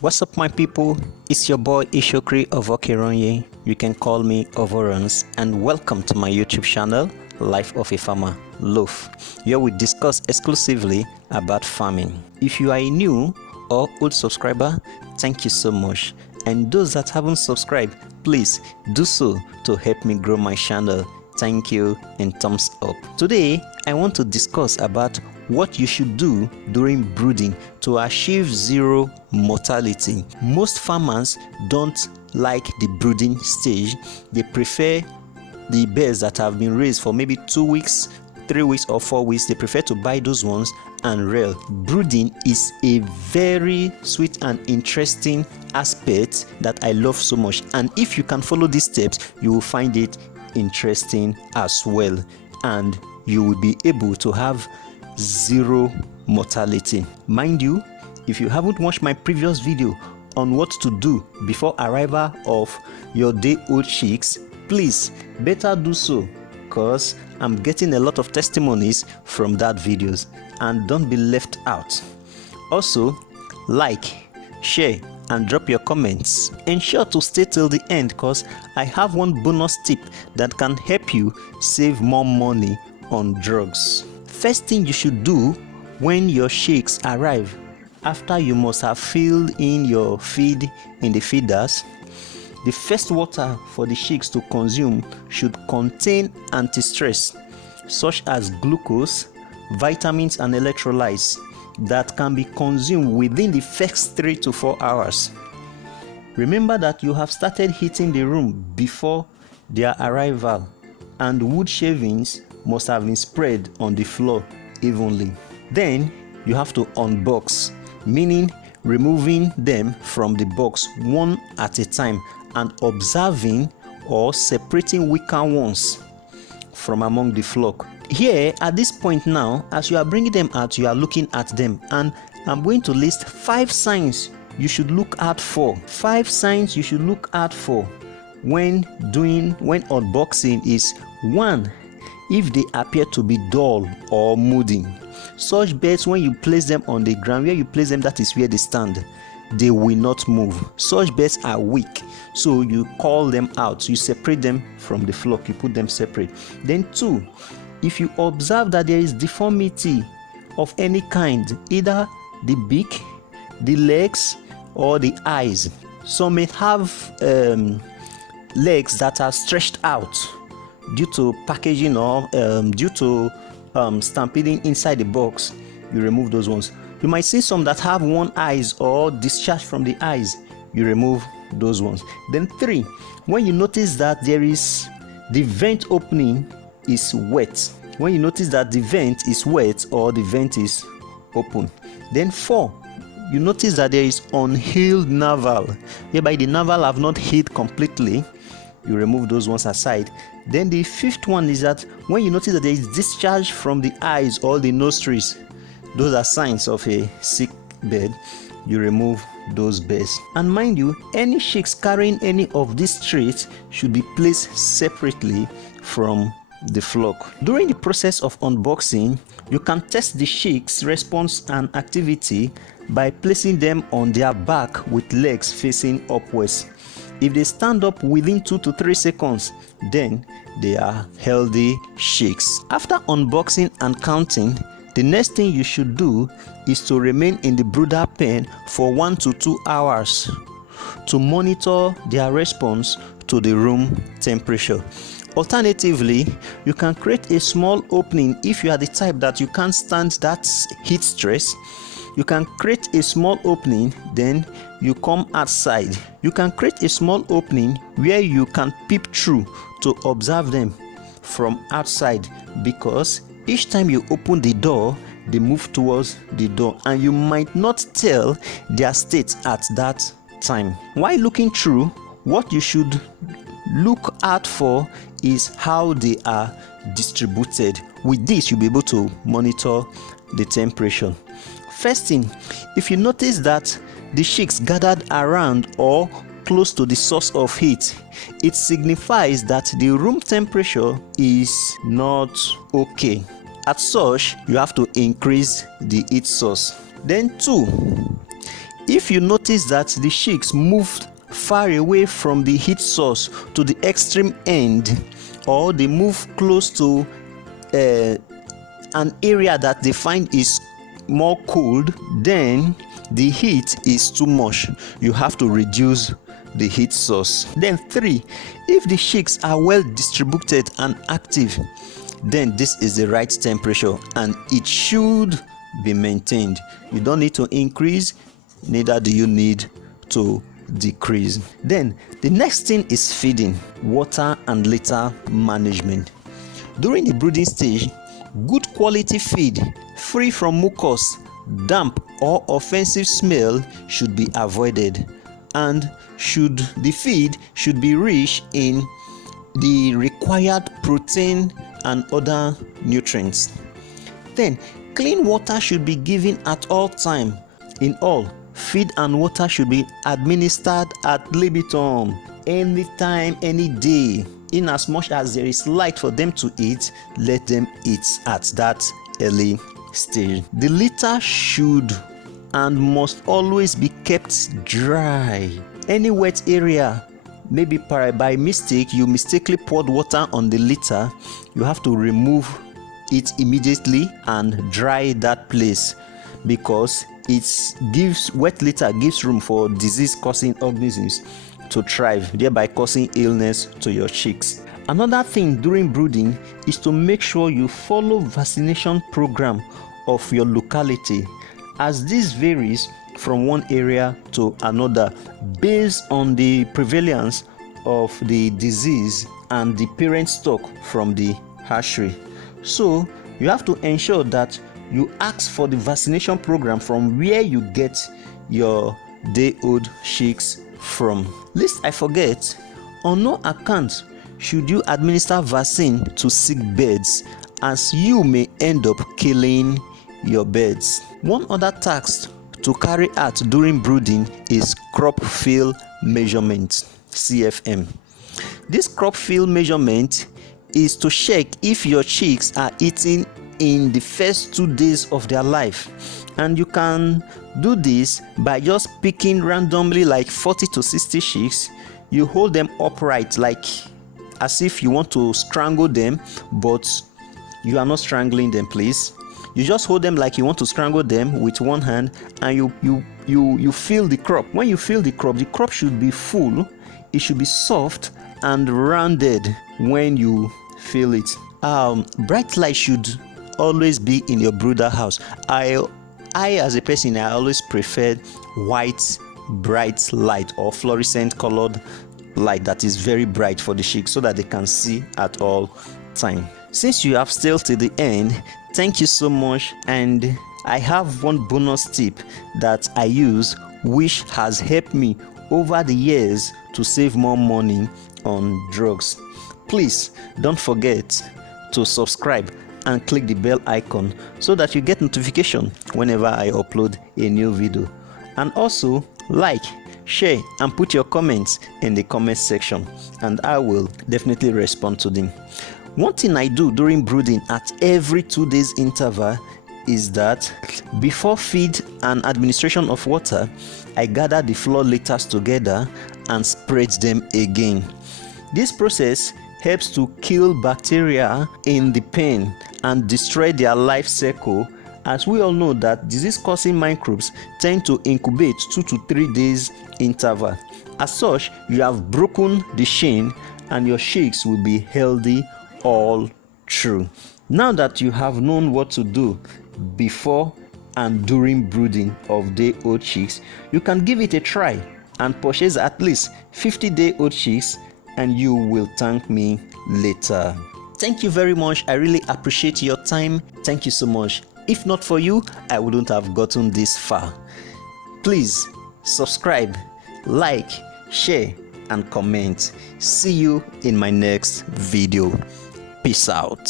What's up, my people? It's your boy Ishokri Ovokironye. You can call me Overruns, and welcome to my YouTube channel, Life of a Farmer, Loaf. Here we discuss exclusively about farming. If you are a new or old subscriber, thank you so much. And those that haven't subscribed, please do so to help me grow my channel. Thank you and thumbs up. Today, I want to discuss about what you should do during brooding to achieve zero mortality. Most farmers don't like the brooding stage. They prefer the birds that have been raised for maybe 2 weeks, 3 weeks or 4 weeks. They prefer to buy those ones and rear. Brooding is a very sweet and interesting aspect that I love so much, and if you can follow these steps, you will find it interesting as well, and you will be able to have zero mortality. Mind you, if you haven't watched my previous video on what to do before arrival of your day-old chicks, please better do so, because I'm getting a lot of testimonies from that videos, and don't be left out. Also, like, share and drop your comments. Ensure to stay till the end, because I have one bonus tip that can help you save more money on drugs. First thing you should do when your chicks arrive, after you must have filled in your feed in the feeders, the first water for the chicks to consume should contain anti-stress such as glucose, vitamins and electrolytes that can be consumed within the first 3 to 4 hours. Remember that you have started heating the room before their arrival, and wood shavings must have been spread on the floor evenly. Then you have to unbox, meaning removing them from the box one at a time and observing or separating weaker ones from among the flock. Here at this point now, as you are bringing them out, you are looking at them, and I'm going to list 5 signs you should look out for. 5 signs you should look out for when unboxing is: 1. If they appear to be dull or moody. Such birds, when you place them on the ground, where you place them, that is where they stand, they will not move. Such birds are weak, so you call them out, you separate them from the flock, you put them separate. Then 2, if you observe that there is deformity of any kind, either the beak, the legs or the eyes. Some may have legs that are stretched out due to packaging or due to stampeding inside the box. You remove those ones. You might see some that have one eyes or discharge from the eyes. You remove those ones. Then 3, when you notice that there is the vent opening is wet. When you notice that the vent is wet or the vent is open. Then 4, you notice that there is unhealed navel, whereby the navel have not healed completely. You remove those ones aside. Then the 5th one is that when you notice that there is discharge from the eyes or the nostrils, those are signs of a sick bird. You remove those birds. And mind you, any chicks carrying any of these traits should be placed separately from the flock. During the process of unboxing, you can test the chicks' response and activity by placing them on their back with legs facing upwards. If they stand up within 2 to 3 seconds, then they are healthy chicks. After unboxing and counting, the next thing you should do is to remain in the brooder pen for 1 to 2 hours to monitor their response to the room temperature. Alternatively, you can create a small opening if you are the type that you can't stand that heat stress. You can create a small opening, then you come outside. You can create a small opening where you can peep through to observe them from outside, because each time you open the door, they move towards the door, and you might not tell their state at that time. While looking through, what you should look out for is how they are distributed. With this, you'll be able to monitor the temperature. First thing, if you notice that the chicks gathered around or close to the source of heat, it signifies that the room temperature is not okay. As such, you have to increase the heat source. Then 2, If you notice that the chicks moved far away from the heat source to the extreme end, or they move close to an area that they find is more cold, then the heat is too much. You have to reduce the heat source. Then 3, if the chicks are well distributed and active, then this is the right temperature and it should be maintained. You don't need to increase, neither do you need to decrease. Then the next thing is feeding, water and litter management. During the brooding stage, good quality feed free from mucus, damp or offensive smell should be avoided, and the feed should be rich in the required protein and other nutrients. Then clean water should be given at all time. In all, feed and water should be administered ad libitum, anytime, any day. In as much as there is light for them to eat, let them eat at that early stage. The litter should and must always be kept dry. Any wet area, maybe by mistake you mistakenly poured water on the litter, you have to remove it immediately and dry that place, because wet litter gives room for disease causing organisms to thrive, thereby causing illness to your chicks. Another thing during brooding is to make sure you follow vaccination program of your locality, as this varies from one area to another based on the prevalence of the disease and the parent stock from the hatchery. So you have to ensure that you ask for the vaccination program from where you get your day-old chicks from. Lest I forget, on no account should you administer vaccine to sick birds, as you may end up killing your birds. One other task to carry out during brooding is crop fill measurement, CFM. This crop fill measurement is to check if your chicks are eating in the first 2 days of their life, and you can do this by just picking randomly like 40 to 60 chicks. You hold them upright like as if you want to strangle them, but you are not strangling them, please. You just hold them like you want to strangle them with one hand, and you fill the crop. When you fill the crop should be full, it should be soft and rounded when you fill it. Bright light should always be in your brooder house. I as a person, I always preferred white bright light or fluorescent colored light that is very bright for the chicks, so that they can see at all time. Since you have stayed till the end, thank you so much. And I have one bonus tip that I use, which has helped me over the years to save more money on drugs. Please don't forget to subscribe and click the bell icon so that you get notification whenever I upload a new video. And also like, share and put your comments in the comment section, and I will definitely respond to them. One thing I do during brooding at every 2 days interval is that before feed and administration of water, I gather the floor litters together and spread them again. This process helps to kill bacteria in the pen and destroy their life cycle, as we all know that disease-causing microbes tend to incubate 2 to 3 days interval. As such, you have broken the chain and your chicks will be healthy all through. Now that you have known what to do before and during brooding of day-old chicks, you can give it a try and purchase at least 50-day-old chicks, and you will thank me later. Thank you very much. I really appreciate your time. Thank you so much. If not for you, I wouldn't have gotten this far. Please subscribe, like, share, and comment. See you in my next video. Peace out.